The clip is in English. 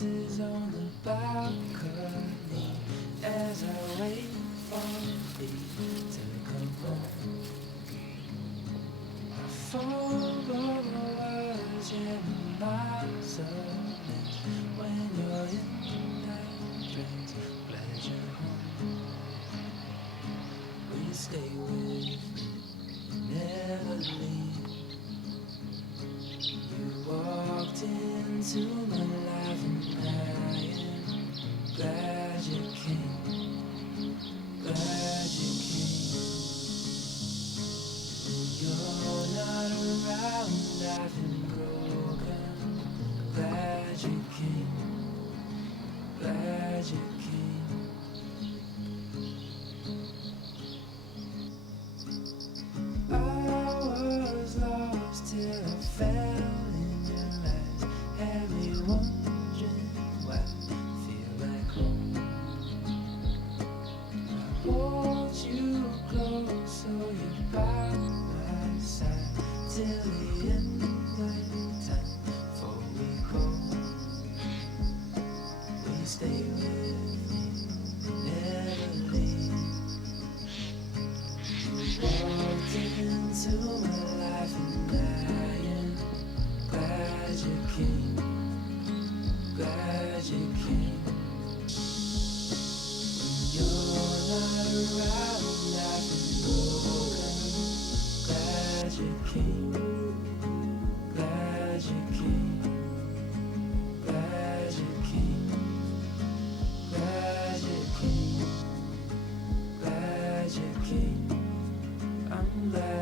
faces on the balcony as I wait for thee to come home. I follow words in miles of it when you're in that train's pleasure home. Will you stay with me, never leave? You walked into my life and I am glad you came, glad you came. You're not around, I've been broken. Glad you came, glad you came. I was lost till I fell in your eyes. Had me wondering why I feel like home. I hold you close so you're by my side till the end of time. Before we go, will you stay with me, never leave? Walked into my life and I am glad you came, glad you came. You're not around, I've been broken. Glad you came, glad you came, glad you came, glad you came, glad you came. I'm glad